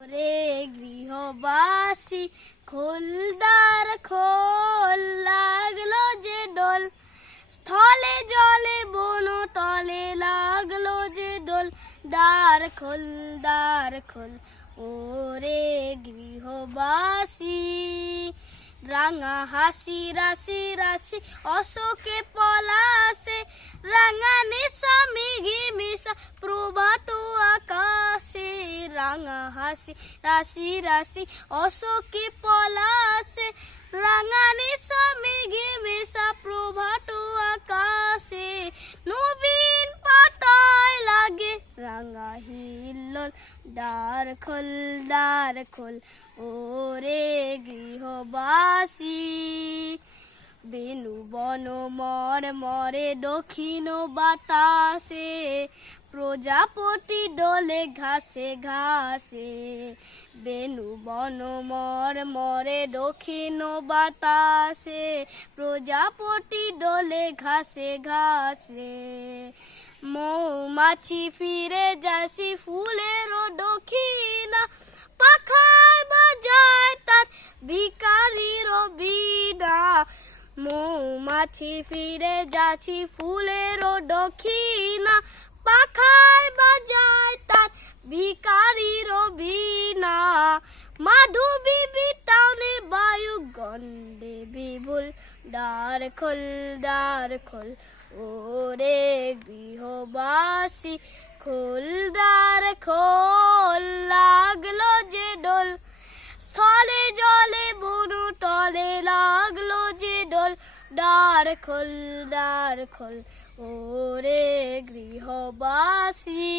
রে গৃহবাসী খোলদার খোল, লাগলো যে দোল স্থলে জলে বন তলে, লাগলো যে দোল দ্বার খোল ওরে গৃহবাসী। রাঙা হাসি রাশি রাশি অশোকে পলাশে, রাঙা নেশা মেঘে মেশা প্রভাত আকাশে। রাঙা হাসি রাশি রাশি অশোকে পলাশে, রাঙা নেশা মেঘে মেশা প্রভাত আকাশে। নবীন পাতায় লাগে রাঙা হিল্লোল, দ্বার খোল ওরে গৃহবাসী। বেনু বন মর মরে দক্ষিণ বাতাসে, প্রজাপতি দোলে ঘাসে ঘাসে। বেনু বন মর মরে দক্ষিণ বাতাসে, প্রজাপতি দোলে ঘাসে ঘাসে। মৌমাছি ফিরে যাচ্ছি ফুলের দক্ষিণা, পাখায় বাজায় তার ভিখারির বীণা। মৌমাছি ফিরে যাচ্ছি ফুলের দক্ষিণা, পাখায় বাজায় তার ভিখারির বীণা। মাধবী বিতানে বায়ু গন্ধে বিপুল, দ্বার খোল ওরে গৃহবাসী। খোলদার খোল, লাগলো যে দোল স্থলে জলে বন তলে, লাগলো যে দোল দ্বার খোল ওরে গৃহবাসী।